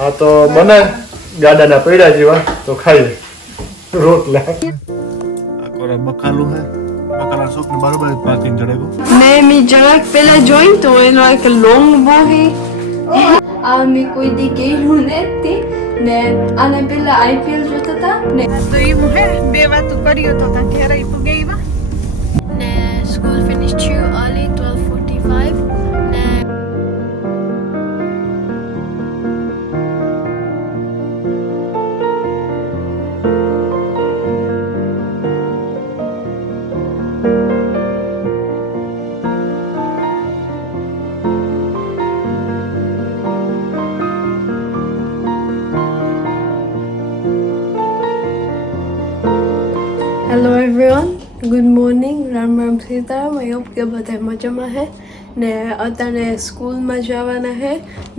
હા તો બને ગાડાના પૈડા જેવા તો ખાઈએ રોટલા આ કોરા બકાલું હે બકાલા શોપ ને બરોબર પાર્કિંગ જડેગો મેં જરાક પહેલા જોઈન તો એનો એક લોંગ બોહી આ મેં કોઈ દી ગયેલું નથી ને આને પહેલા આઈપીએલ જોતા હતા ને તો એવું હે બે વાતો કર્યો તો ત્યાં ઘેર આવી ગઈ વા ને સ્કૂલ ફિનિશ થયું early 12:45 ને hello everyone good morning Ram Ram Sitaram I hope કે બધા મજામાં હે ને અત્યારે સ્કૂલમાં જવાના હે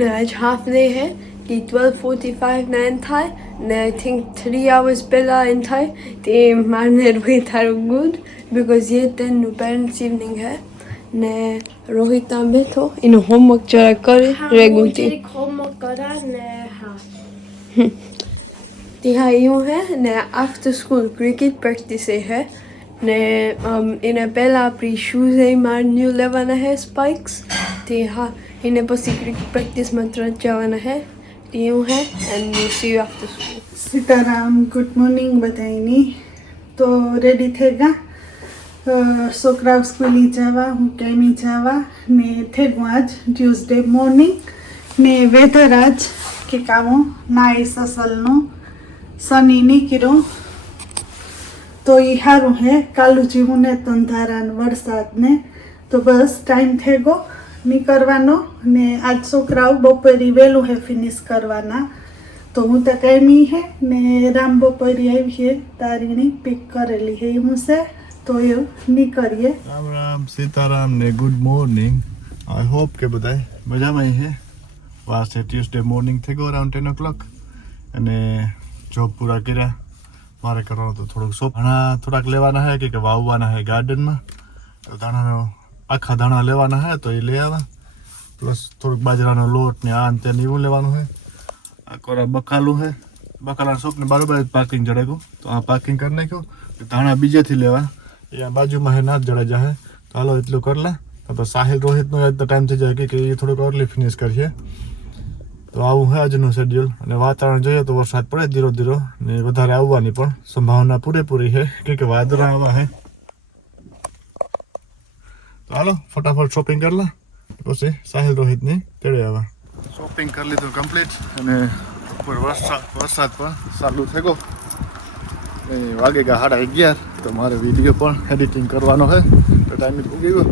ને આજ હાફ ડે હે કે 12:45 ના એન્ડ થાય ને આઈ થિંક 3 hours પહેલાં એન્ડ થાય તે મારને રોહિત હારું ગુડ બિકોઝ એ તેનું પેરેન્ટ્સ ઇવનિંગ હે ને રોહિત આમ બેઠો એનું હોમવર્ક જરા કરે રેગ્યુલર હોમવર્ક કરા ને હા ત્યાં એવું હે ને આફ્ટર સ્કૂલ ક્રિકેટ પ્રેક્ટિસ હે ને એને પહેલાં આપણી શૂઝ એ માર ન્યૂ લેવાના હે સ્પાઇક્સ તે હા એને પછી ક્રિકેટ પ્રેક્ટિસમાં તરત જવાના હે એવું હે and you C you after school Sitaram good morning બધાની તો રેડી થઈ ગયા છોકરાઓ સ્કૂલે જવા હું કેમી જવા ને થઈ ગયું આજ ટ્યુઝડે મોર્નિંગ ને વેધર આજ કે કામો નાઈસ અસલનું સની નીકળ્યો તો એ સારું હે કાલું જેવું ને તંધારા વરસાદ ને તો બસ ટાઈમ થઈ ગયો નીકળવાનો ને આજ છોકરાઓ બપોરી વહેલું હે ફિનિશ કરવાના તો હું તો કાયમી હે ને રામ બપોરી આવી છે તારીની પિક કરેલી હે હું છે તો એ નીકળીએ રામ રામ સીતારામ ને ગુડ મોર્નિંગ આઈ હોપ કે બધાય મજામાં હે વાસ છે ટ્યુઝડે મોર્નિંગ થઈ ગયો અરાઉન્ડ 10 o'clock અને જોબ પૂરા કર્યા મારે કરવાનું તો થોડુંક સોપ ઘણા થોડાક લેવાના હે કે વાવવાના હે ગાર્ડનમાં તો દાણાનો આખા દાણા લેવાના હે તો એ લઈ આવ્યા પ્લસ થોડુંક બાજરાનો લોટ ને આ તે એવું લેવાનું હે આ કોરા બકાલું હે બકાલા શોપ ને બરોબર પાર્કિંગ જડેગું તો આ પાર્કિંગ કરી નાખ્યું ધાણા બીજેથી લેવા એ બાજુમાં હે ના જડે જાહે તો હાલો એટલું કરલા તો સાહિલ રોહિતનો આજ તો ટાઈમ થઈ જાય કે એ થોડુંક અર્લી ફિનિશ કરીએ તો આવું હે આજનું શેડ્યુલ અને વાતાવરણ જોઈએ તો વરસાદ પડે ધીરો ધીરો ને વધારે આવવાની પણ સંભાવના પૂરેપૂરી છે કે વાદળા આવા હે તો હાલો ફટાફટ શોપિંગ કરી લા પછી સાહિલ રોહિતની તેડે આવા શોપિંગ કરી લીધું કમ્પ્લીટ અને ઉપર વરસાદ પણ ચાલુ થઈ ગયો વાગે ગયા 11:30 તો મારે વિડીયો પણ એડિટિંગ કરવાનો છે તો ટાઈમ ઉગી ગયો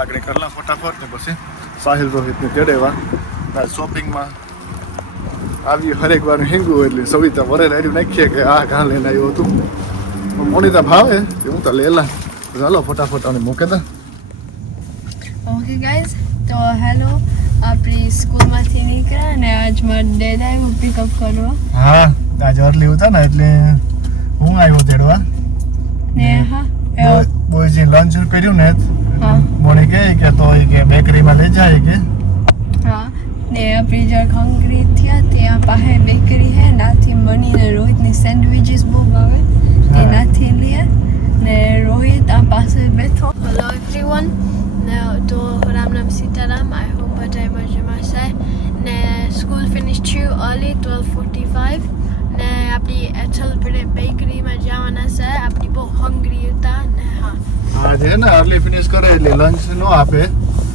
આગળ કરલા ફટાફટ ને પછી સાહિલ રોહિતને તેડેવા શોપિંગમાં આવ્યું હરેક વાર હિંગું એટલે સવિતા વરે રાડ્યું નાખીએ કે આ ઘા લઈને આવ્યું હતું મોનિતા ભાવે હું તો લેલા ચાલો ફટાફટ અને મૂકે દે ઓકે ગાઈઝ તો હેલો આપણી સ્કૂલમાંથી નીકળ્યા અને આજ મારા ડેડ આવ્યો પિકઅપ કરવા હા આજે અર્લી હતા ને એટલે હું આવ્યો તેડવા ને હા બોયજી લંચ કર્યું ને હા મોણી કે તો કે બેકરીમાં લઈ જાય કે હા ને આપણી જરાક હંગરી થયા ત્યાં પાસે બેકરી હે નાથી બનીને રોહિતની સેન્ડવિચીસ બહુ ભાવે તે નાથી લઈએ ને રોહિત આ પાસે બેઠો હેલો એવરીવન તો રામ રામ સીતારામ આઈ હોપ બધા મજામાં છે ને સ્કૂલ ફિનિશ થયું early 12:45 ને આપણી એચલ બેકરીમાં જવાના છે આપણી બહુ હંગરી હતા ને હા જે ને અર્લી ફિનિશ કરે એટલે લંચ નો આપે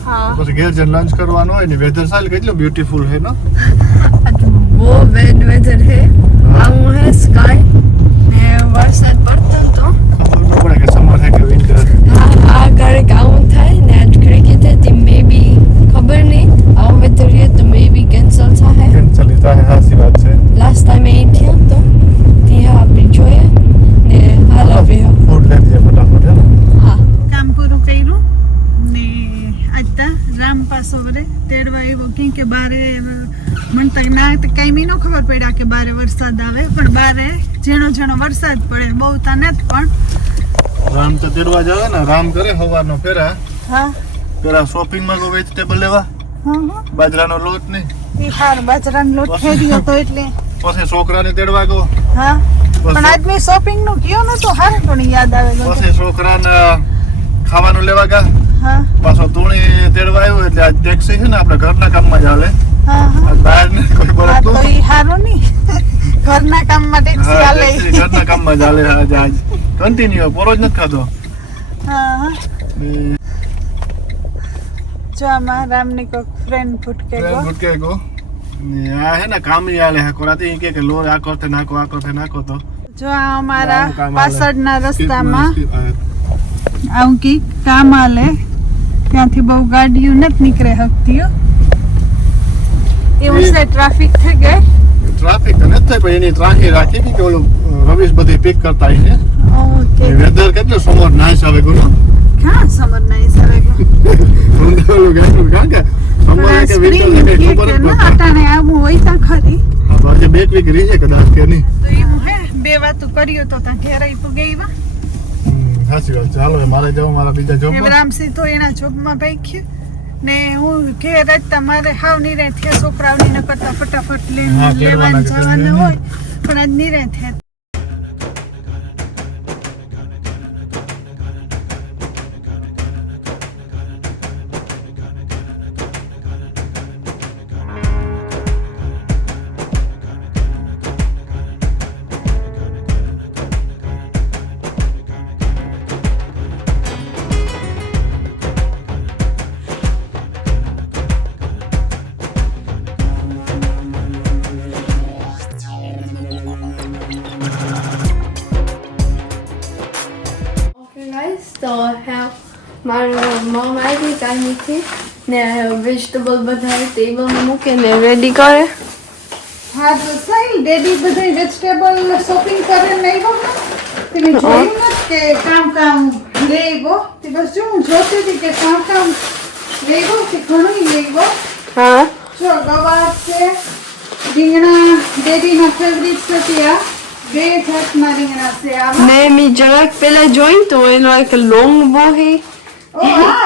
હા પછી ઘેર જઈને લંચ કરવાનું હોય ને વેધર સાલ કેટલું બ્યુટીફુલ હે ને બહુ વેડ વેધર હે આવું હે સ્કાય ને વરસાદ પડતો તો ખબર ન પડે કે સમર હે કે વિન્ટર આ ઘરે આવું થાય ને આજ ક્રિકેટ હે તે મે બી ખબર નહીં આવું વેધર હે તો મે બી કેન્સલ થાય કેન્સલ થાય સાચી વાત છે લાસ્ટ ટાઈમ એ થયો તો ત્યાં આપણે જોઈએ ને હાલ આપણે ફૂડ લઈ લઈએ ફટાફટ હા કામ પૂરું કર્યું ને આજ રામ પાસો વરે તેડવા આવ્યો કે બારે મને તો ના કાંઈ ન ખબર પડ્યા કે બારે વરસાદ આવે પણ બારે ઝીણો વરસાદ પડે બહુ તો નથી પણ રામ તો તેડવા જાવે ને રામ કરે સવારનો ફેરા હા પેલા શોપિંગમાં ગો વેજીટેબલ લેવા હા બાજરાનો લોટ નહીં એ હાર બાજરાનો લોટ ફેર્યો તો એટલે પછી છોકરાને તેડવા ગયો, હા પણ આજ મેં શોપિંગ નું કયો નતો, હારે પણ યાદ આવે બધું. પછી છોકરાને ખાવાનું લેવા ગયા, હા પાછો તુણી તેડવા આવ્યો. એટલે આજ ટેક્સી છે ને આપણે ઘરના કામમાં જ હાલે, હા હા આજ બહાર ને કોઈ હા, બળતું તો ઈ હારું નહીં. ઘરના કામમાં ટેક્સી હા, હાલે. ટેક્સી ઘરના કામમાં જ હાલે. આજ કન્ટિન્યુ પોરો જ નથી ખાધો. હા હા. ને જો આમાં રામની કોઈક ફ્રેન્ડ ફૂટકે ટ્રેન ગો. ભૂટકે ગયો. ને આ હે ને કામી હાલે હાકો રાતે ઈ કે લોર આકો તે નાખો તો જો આ અમારા આમ કામ હાલે. પાછળના રસ્તામાં રસ્તામાં આવું કી કામ હાલે, ત્યાંથી બહુ ગાડીઓ નથી નીકળે શકતી હો. એવું છે, ટ્રાફિક થઈ ગઈ. ટ્રાફિક તો નથી થાય, પણ એની ત્રાહી રાખી કે ઓલું રવીશ બધી પિક કરતા છે. ઓકે, વેધર કેટલું સમર નાઈસ આવે ગુનો ક્યાં સમર નહીં સરે ઓલું ગાડું કારણ કે સમર કે વિન્ટર કે ખબર જ નથી. અટાણે આવું હોય ત્યાં ખરી. આજે બે વીક રહી છે કદાચ કે નહીં. તો એવું હે, બે વાતું કર્યું તો ત્યાં ઘેરાઈ પુગઈ વા. સાચી વાત. ચાલો મારે જવું મારા બીજા જોબ રામસિંહ તો એના જોબમાં ભાગ્યું ને હું ઘેર જ તમારે હાવ નિરે થયા, છોકરાઓની ન કરતા ફટાફટ હા, લેવા લેવાના જવાના હોય, પણ આજ નિરે થયા. તો મારું મમ આવી કાલથી ને વેજીટેબલ બધા ટેબલમાં મૂકે ને રેડી કરે. હા તો સાહેબ ડેડી બધી વેજીટેબલ શોપિંગ કરે નહીં હો. તમે જોયું નથી કે કામ લેવો? તે બસ જો હું જોતી હતી કે કામ લેવો કે ઘણું લેવો. હા જો ગવાર છે, રીંગણા ડેડીના ફેવરિટ છે ત્યાં. બે જાતના રીંગણા છે આમાં. ને મેં જરાક પેલા જોઈ તો એનો એક લોંગ બો હે, ઓ હા,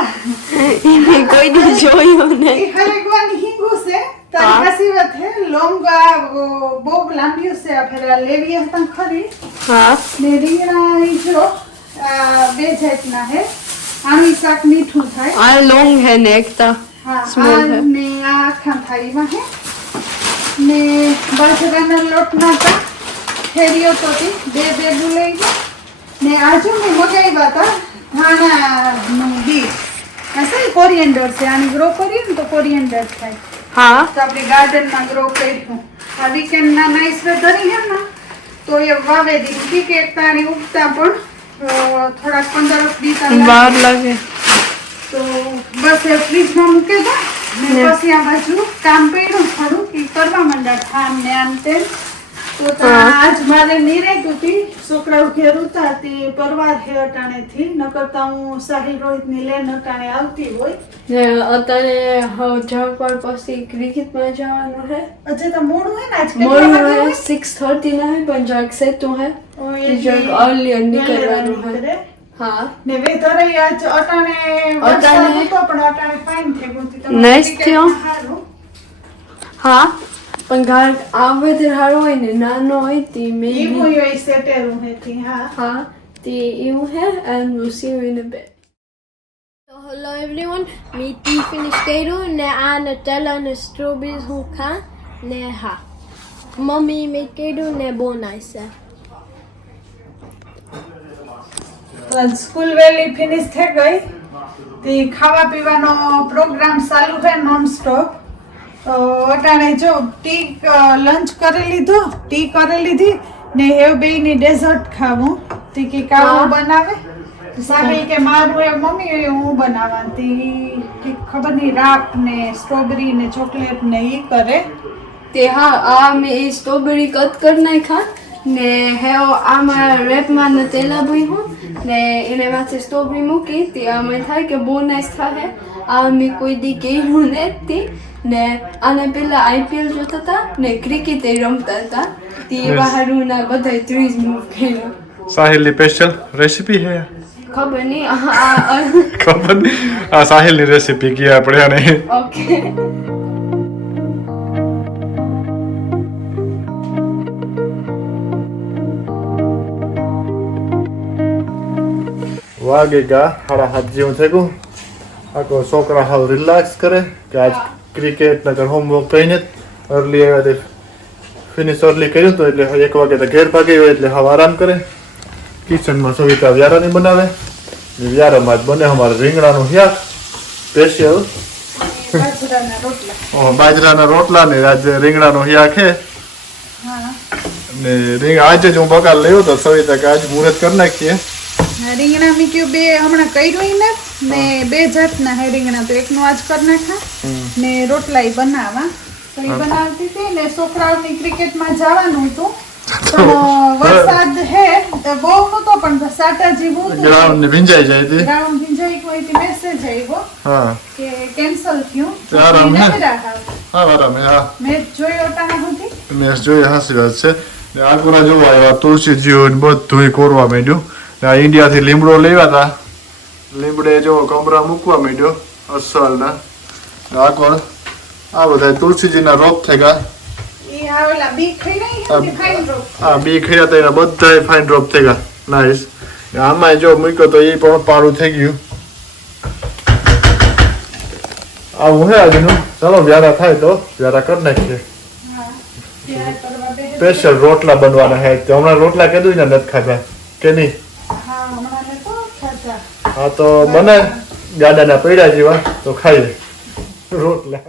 મેં કોઈ દી જોયું ને. એ હરેકવાની હિંગુ છે. તારી પાસે વાત હે, લોંગા બહુ લાંબી છે. આ ફેરા લેવી હતા ખરી. હા ને રીંગણા ઈ જો બે જાતના હે. આની શાક મીઠું થાય. આ લોંગ હે ને એકતા હા, small હે. ને આ આખા થાળીમાં હે. ને બાજરાના લોટના તા ફેરીઓ તો બે બેગું લઈ ગઈ. ને આજુ મેં મગાવ્યા હતા ધાણાનું બીજ. આ છે કોરિએન્ડર છે. આની ગ્રો કરીએ ને તો કોરિએન્ડર થાય. હા તો આપણે ગાર્ડનમાં ગ્રો કર્યું. આ વીકેન્ડના નાઈસ વેધર હે ને તો એ વાવે દીધી કે એક તાણી ઉગતા પણ થોડાક 15-20 વાર લાગે. તો બસ એ ફ્રીજમાં મૂકી દો ને પછી આ બાજુ કામ પડ્યું થોડું કે કરવા માંડ્યા ઠામ ને આમ તેમ. તો આજ મારે નિરેતું હતી, છોકરાઓ ઘેર ઉતા તે પરવાર હે અટાણેથી. ન કરતા હું સાહિલ રોહિતની લેન અટાણે આવતી હોય. ને અત્યારે ઝાડપાડ પછી ક્રિકેટમાં જવાનું હે. અજે તો મોડું હે ને આજ મોર્નિંગ હે 6:30 ના હે પણ જરાક સેતું હે. જરાક earlier નીકળવાનું હે. હા ને વેધર આજ અટાણે અટાણે હતો પણ અટાણે ફાઇન થઈ ગયું. Nice થયો. હા પણ ઘાટ આ વેધર હારો હોય ને નાનો હોય તે મે એવું હોય સેટેરું હેતી. હા હા તે એવું હે and we'll see you in a bit. So hello everyone, મેં ટી ફિનિશ કર્યું ને આ નટેલા ને સ્ટ્રોબેરીઝ હું ખા ને હા મમ્મી મેં કર્યું ને બહુ નાઈસ છે. સ્કૂલ વેલી ફિનિશ થઈ ગઈ. તે ખાવા પીવાનો પ્રોગ્રામ ચાલુ છે નોન સ્ટોપ. અટાણે જો ટી લંચ કરી લીધો, ટી કરી લીધી ને હેવ બેયની ડેઝર્ટ ખાવું. તે કે કાવું બનાવે સાહેબ કે મારું એ મમ્મી હું બનાવવાની કે ખબર નહીં રાપ ને સ્ટ્રોબેરી ને ચોકલેટ ને ઈ કરે. તે હા આ મેં એ સ્ટ્રોબેરી કટ કરી નાખ્યા ને હેવ આમાં રેપમાં ને તેલા ભૂયું ને એને માથે સ્ટ્રોબેરી મૂકી તે આમાં થાય કે બહુ નાઈસ થાય. આ મેં કોઈ દી કર્યું નથી ને આને પેલા IPL જોતા હતા ને ક્રિકેટ રમતા હતા તે બહારું ના બધા ત્રીજ મૂવ કર્યો. સાહિલની સ્પેશિયલ રેસીપી હે. ખબર નહીં ખબર નહીં. આ સાહિલની રેસીપી કી આપણે આને. ઓકે વાગે ગા 7:30 જેવું થઈ ગયું. આખો છોકરા હાવ રિલેક્સ કરે કે આજ ક્રિકેટ નગર હોમવર્ક કરીને અર્લી આવ્યા તે ફિનિશ અર્લી કર્યું તો એટલે 1 વાગે તો ઘેર ભાગી હોય એટલે હવે આરામ કરે. કિચનમાં સવિતા વ્યારાની બનાવે ને વ્યારામાં જ બને અમારે રીંગણાનું શાક સ્પેશિયલ. બાજરાના રોટલા. બાજરાના રોટલા ને આજે રીંગણાનું શાક છે હા. ને આજે જ હું બકાલ લેવો તો સવિતા કે આજે મુહૂર્ત કરી નાખીએ. રીંગણા મેં કયું બે હમણાં કર્યું ને બે જાતના હે રીંગણા તો એકનું આજ કરી નાખા ને રોટલા બનાવવા તો એ બનાવતી હતી ને છોકરાઓની ક્રિકેટમાં જવાનું હતું પણ વરસાદ હે બહુ નતો પણ સાટા જેવું હતું ગ્રાઉન્ડ ને ભીંજાઈ જાય હતી. ગ્રાઉન્ડ ભીંજાઈ ગયો એટલે મેસેજ આવ્યો હા કે કેન્સલ થયું. આરામ ને હા આરામ હા મેચ જોયો તાના હતી મેં જોઈએ હાસી વાત છે. ને આકુરા જોવા આવ્યા તુલસીજીઓ ને બધું કોરવા માંડ્યું. આ ઇન્ડિયાથી લીમડો લેવા હતા લીમડે જો કમરા મૂકવા માંડ્યો અસલના આકોર આ બધા તુલસીજીના રોપ થઈ ગયા. એ આવેલા બી ખાઈ રહી હે ફાઈન રોપ. હા બી ખર્યા તો એના બધા ફાઇન ડ્રોપ થઈ ગયા. નાઈસ. આમાં જો મૂક્યો તો એ પણ પાડું થઈ ગયું. આવું હે આજનું. ચાલો વ્યારા થાય તો વ્યારા કરી નાખીએ. સ્પેશિયલ રોટલા બનવાના હે તો હમણાં રોટલા કીધું ને નથી ખાધા કે નહીં? હા તો બને ગાડાના પૈડા જેવા તો ખાઈએ રોટલા.